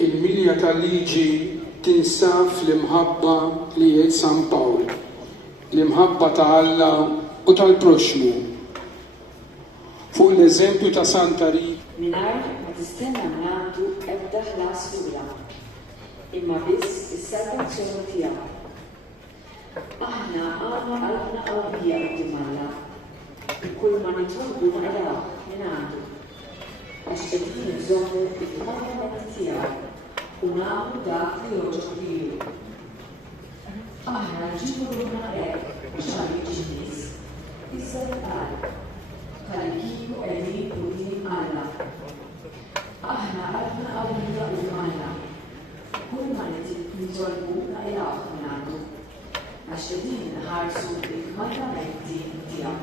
il-milja tal-liġi tinsab fl-imħabba li jgħid San Pawl, l-imħabba ta' Alla u tal-proxmu. Fuq l-eżempju ta' Santa Rita. Mingħajr ma tistenna nagħtu ebda ħlas lura, imma biss is-salvazzjoni tiegħu. Aħna għandna qalbna qawwija quddiem Alla, kull ma nitolbu naqraw minn għandu, għax qegħdin nżommu il-kommandamenti tiegħu u nagħmlu dak li jogħġob lilu. Aħna nġibu ruħna hekk biex għalliġi nies, issa qal bħal kieku qegħdin quddiem Alla. Aħna qalbna qawwija quddiem Alla, kull ma nitolbu naqraw minn għandu, għax qegħdin nħarsu il-kommandamenti tiegħu.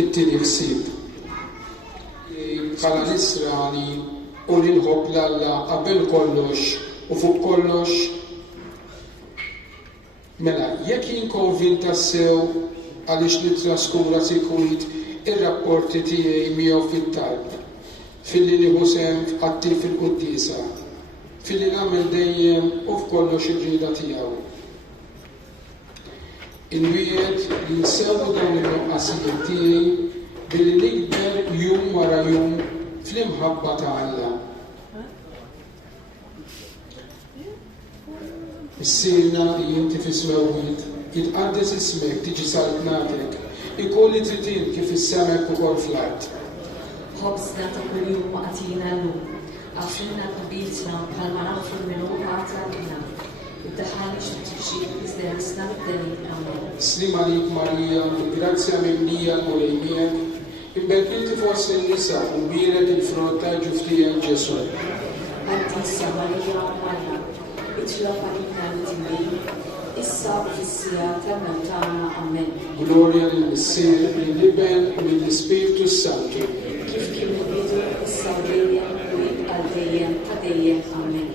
it-tieni ħsieb. Bħala nisrani u li nħobb l-Alla qabel kollox u fuq kollox. Mela, jekk jien konvinta sew għaliex nittraskura sikwit ir-rapporti tiegħi miegħu fit-talb, filli nieħu sehem attiv fil-quddiesa, filli nagħmel dejjem u f'kollox ir-rieda tiegħu. Inwiegħed li nsewwu dawn il-nuqqasijiet tiegħi billi nikber jum wara jum fl-imħabba ta' Alla. Issirna li inti fis-smewwiet jitqaddes ismek tiġi saltnatek, ikolli tritin kif is-semek ukoll fl-art. Ħobsna ta' kuljum waqtina llum, għafrinna qabiltna bħalma nafru minnu għatra lina. Iddaħħalni x'tiġi iżderisna b'dejn amen. Slim għalik Marija, grazzja mimlija l-mulejmiek, imbedbilti fost in-nisa u mbierek il-frott ta' ġuftijek Ġesu. Għaddisa Marija Marja, itlob għalina l-timmin, issa u fis-sija tal-mewt tagħna amen. Gloria lill-Missier, lill-Iben u lill-Ispiritu Santu. Kif kien bidu issa dejjem u jibqa' dejjem ta' dejjem amen.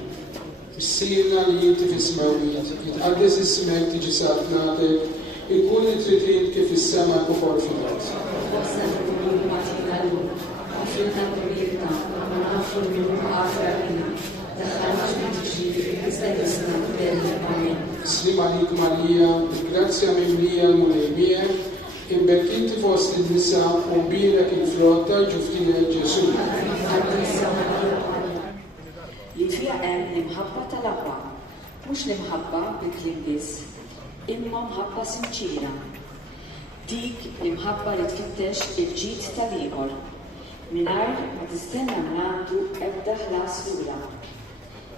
Issirna li inti fis-smewwiet, jitqaddes ismek tiġi saltnatek, ikun li tritin kif is-semak ukoll fil-art. Ħobsna ta' kuljum waqtina llum, għafrinna qabiltna bħalma nafru minnu għatra lina. Slim għalik Marija, grazzja mimlija l-mulejmiek, imbek inti fost il-nisa u mbierek il-frott ta' ġuftijek Ġesu. Jitfija hemm l-imħabba tal-Aqwa, mhux l-imħabba bil-kliem biss, imma mħabba sinċira. Dik l-imħabba li tfittex il-ġid tal-ieħor, mingħajr ma tistenna mingħandu ebda ħlas lura.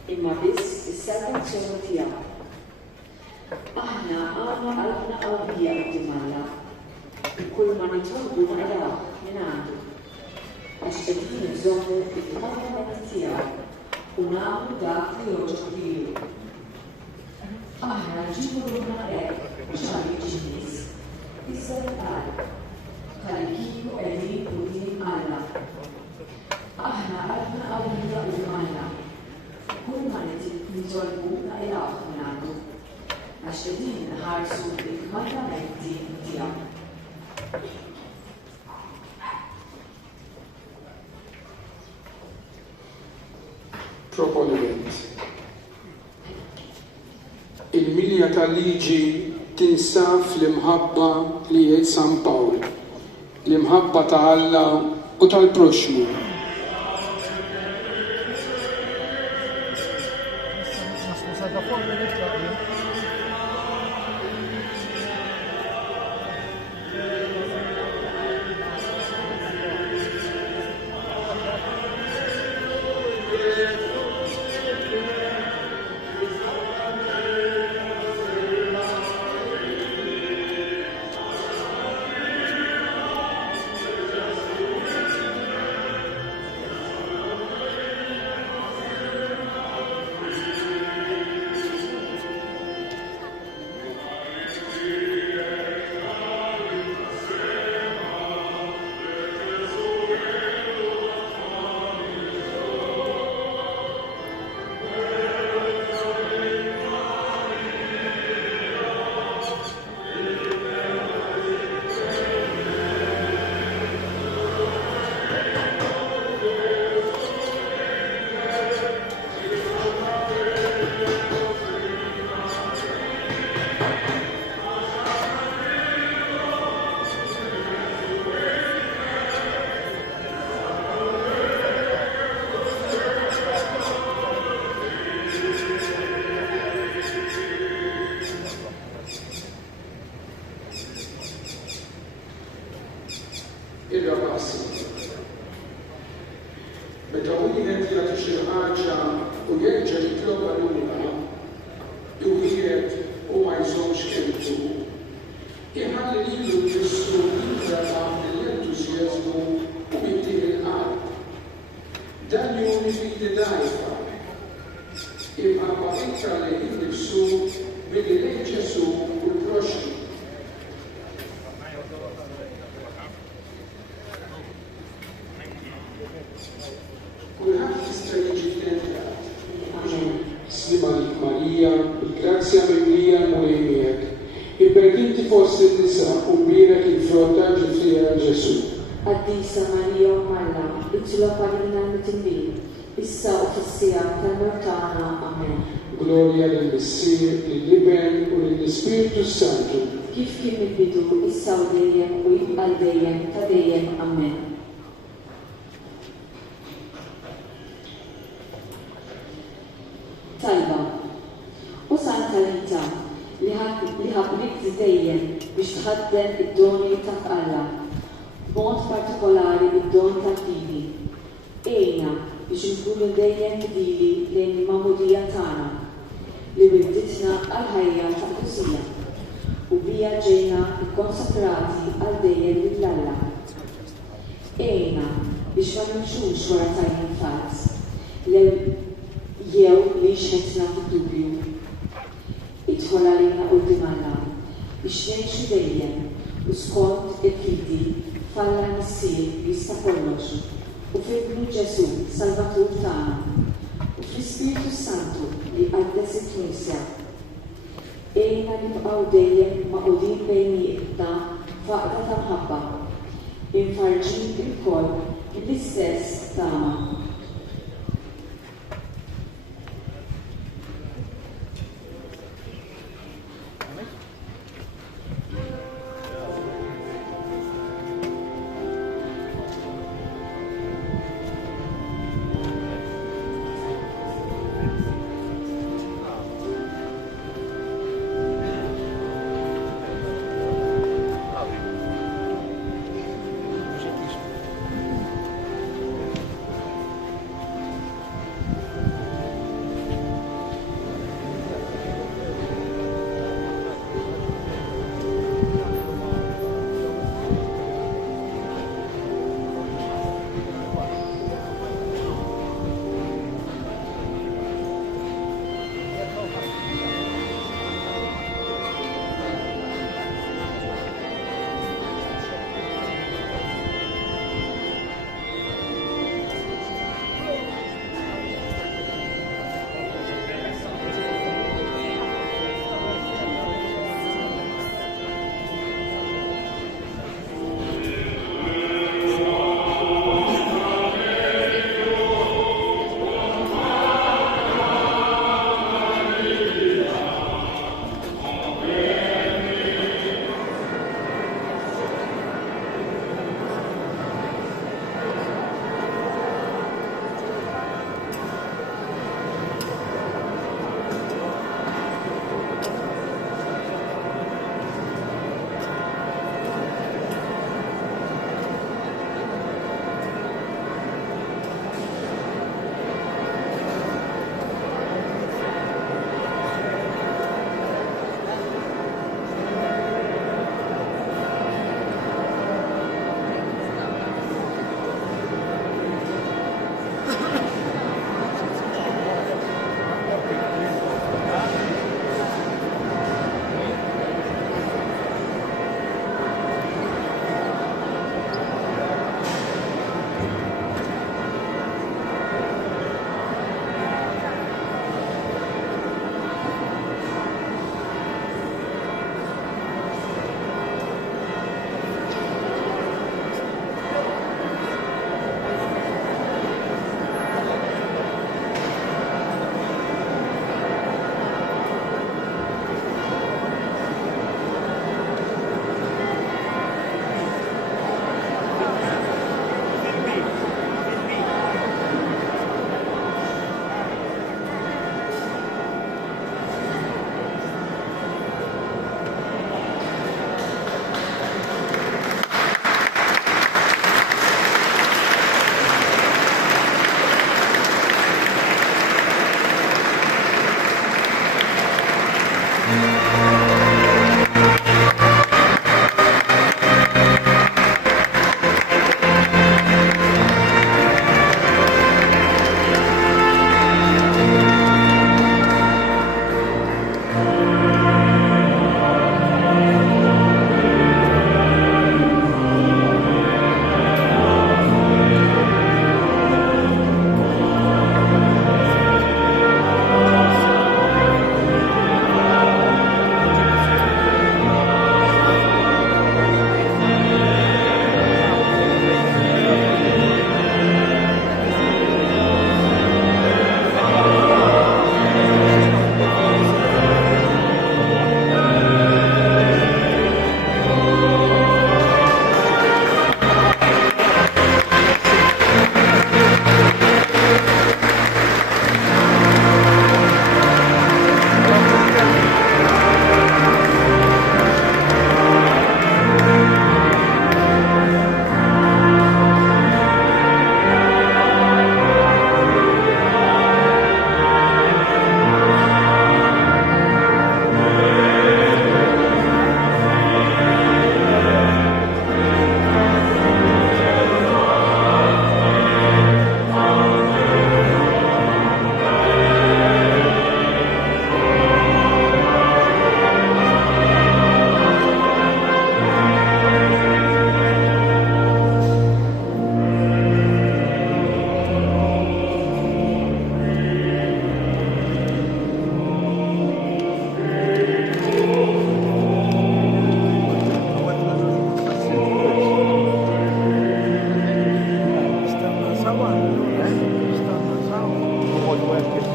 Imma biss is-salvazzjoni tiegħu. Aħna għandna qalbna qawwija quddiem Alla, kull ma nitolbu naqraw minn għandu, għax qegħdin nżommu il-mandamenti tiegħu u nagħmlu dak li jogħġbu lilu. Aħna nġibu ruħna hekk x'għal jiġi nies, issa qal bħal kieku qegħdin quddiem Alla. Aħna qalbna qawwija quddiem Alla. Kull ma nitolbu naqraw minn għandu, għax qegħdin nħarsu il-mandamenti tiegħu. Proponiment. Il-milja tal-liġi tinsab fl-imħabba li jgħid San Pawl, l-imħabba ta' Alla u tal-proxmu. Meta wieħed jagħti xi ħaġa u jerġa' jitlobha lura, u wieħed u ma jżommx kelbtu, iħalli lilu jfissru jintraqa mill-entużjażmu u jittieħ il-qalb. Dan juri fidi dgħajfa, imma iktar lejn innifsu milli lejn Ġesu u l-proxmi. Marija, bil-grazzja mimlija mwejniek, ibrek inti fost in-nisa u kbirek il-frott ġifrija Ġesu. Addisa Marija Malla, itlob għalina l-mitinbin, issa u fissija tal-mortana. Amen. Gloria lill-Missir, lill-Iben u lill-Ispiritu Santu. Kif kien il-bidu, issa u dejjem u jibqal dejjem ta' dejjem. Amen. Talba. U Santa Rita li ħablik dejjem biex tħaddem id-doni ta' Alla, b'mod partikolari id-don tal-fidi. Ejna biex nkunu dejjem fidili lejn il-mamudija tagħna li widditna għal-ħajja ta' kusija u bija ġejna ikkonsakrati għal dejjem lill-Alla. Ejna biex ma nimxux wara tajjin falz jew li xħetna fid-dubju. Idħol għalina qudiem Alla biex ngħixu dejjem u skont il-fidi f'Alla Missier jista' kollox u fil-Bnu Ġesu Salvatur tagħna u fl-Ispiritu Santu li qaddes il-Knisja. Ejna nibqgħu dejjem maqudin bejnietna f'għaqda ta' mħabba, infarġin il-koll bl-istess tama.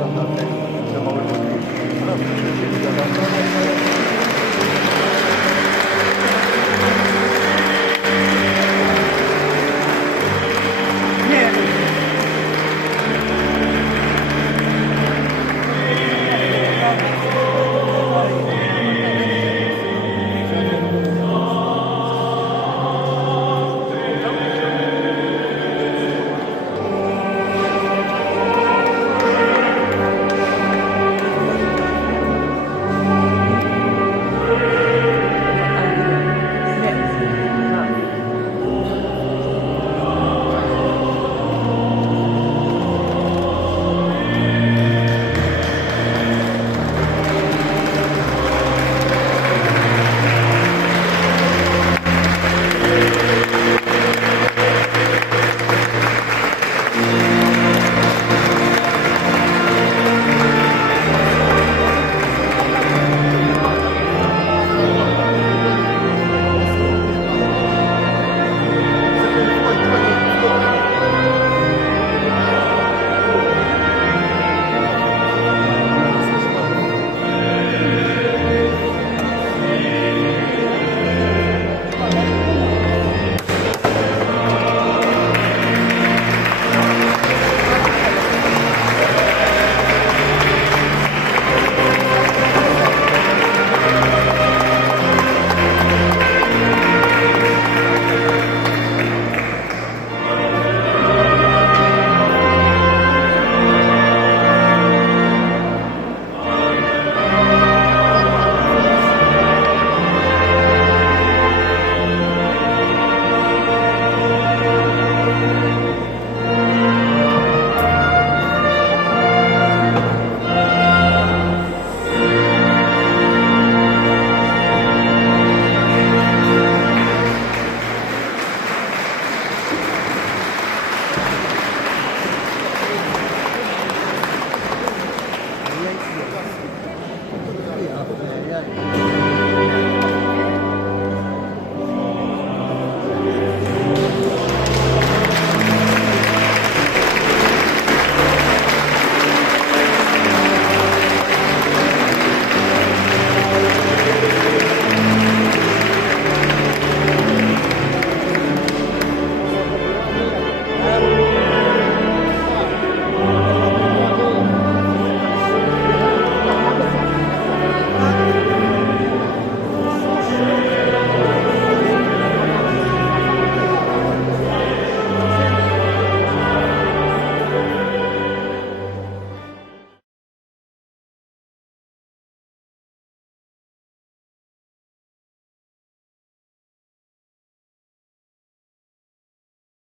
Santa Fe.